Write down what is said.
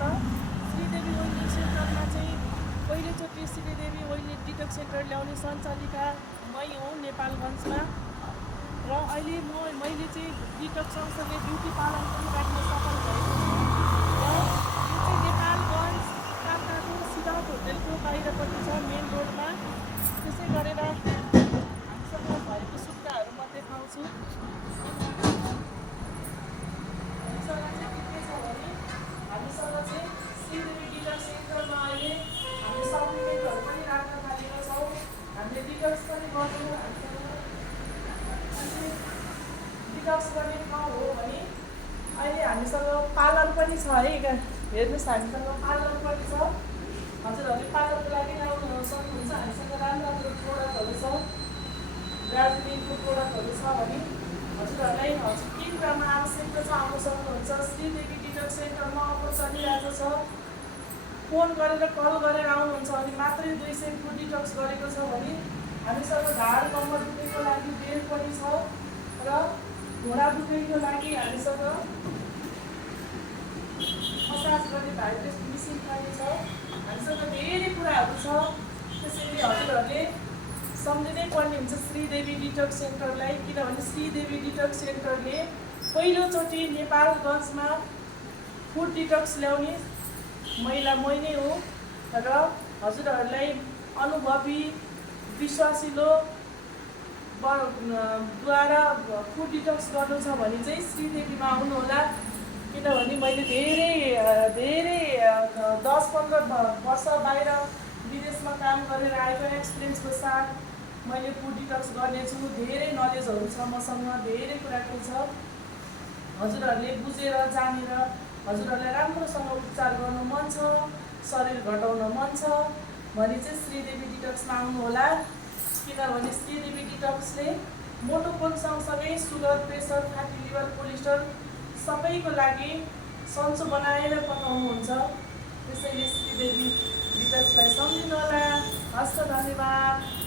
ल। श्रीदेवी वेलनेस सेन्टरमा चाहिँ पहिलोचोटि श्रीदेवी वेलनेस डिटक्स सेन्टर ल्याउने सञ्चालिका मै हुँ नेपालगञ्जमा। र अहिले मैले चाहिँ डिटक्स सँगसँगै ब्युटी पार्लर पनि राख्न सफल भएको छु। र यो चाहिँ नेपालगञ्ज कामतापुर सिद्धार्थ होटेलको बाहिरपट्टि छ, मेन रोडमा। त्यसै गरेर हामीसँग भएको सुविधाहरू म देखाउँछु। हामीसँग चाहिँ के छ भने हामीसँग चाहिँ श्रीदेवी डिटक्स सेन्टरमा अहिले हामीले सप्लिमेन्टहरू पनि राख्न थालेका छौँ। हामीले डिटक्स पनि गर्छौँ। डिटक्स गर्ने ठाउँ हो भने अहिले हामीसँग पार्लर पनि छ है। हेर्नुहोस्, हामीसँग पार्लर पनि छ। हजुरहरूले पार्लरको लागि आउनु सक्नुहुन्छ। हामीसँग राम्रो राम्रो प्रोडक्टहरू छ, दार्जिलिङको प्रोडक्टहरू छ भने हजुरहरूलाई के कुरामा आवश्यकता छ आउन सक्नुहुन्छ। श्रीदेवी डिटक्स सेन्टरमा अफर चलिरहेको छ। फोन गरेर कल गरेर आउनुहुन्छ भने मात्रै 200 को डिटक्स गरेको छ भने हामीसँग ढाड कम्मर दुखेको लागि बेल्ट पनि छ र घोडा दुखेको लागि हामीसँग मसाज गर्ने भाइब्रेसन मेसिन पनि छ। हामीसँग धेरै कुराहरू छ। त्यसैले हजुरहरूले सम्झिनै पर्ने हुन्छ श्रीदेवी डिटक्स सेन्टरलाई, किनभने श्रीदेवी डिटक्स सेन्टरले पहिलोचोटि नेपालगञ्जमा फुड डिटक्स ल्याउने महिला मै नै हो। र हजुरहरूलाई अनुभवी विश्वासिलो द्वारा फुड डिटक्स गर्नु छ भने चाहिँ श्रीदेवीमा आउनुहोला। किनभने मैले धेरै 10-15 वर्ष बाहिर विदेशमा काम गरेर आएको एक्सपिरियन्सको साथ मैले फुड डिटक्स गर्नेछु। धेरै नलेजहरू छ मसँग, धेरै कुराको छ। हजुरहरूले बुझेर जानेर हजुरहरूलाई राम्रोसँग उपचार गर्नु मन छ, शरीर घटाउन मन छ भने चाहिँ श्रीदेवी डिटक्समा आउनुहोला। किनभने श्रीदेवी डिटक्सले मोटोपन सँगसँगै sugar, pressure, fatty liver, cholesterol सबैको लागि सन्चो बनाएर पठाउनुहुन्छ। त्यसैले श्रीदेवी डिटक्सलाई सम्झिनुहोला। हस्त, धन्यवाद।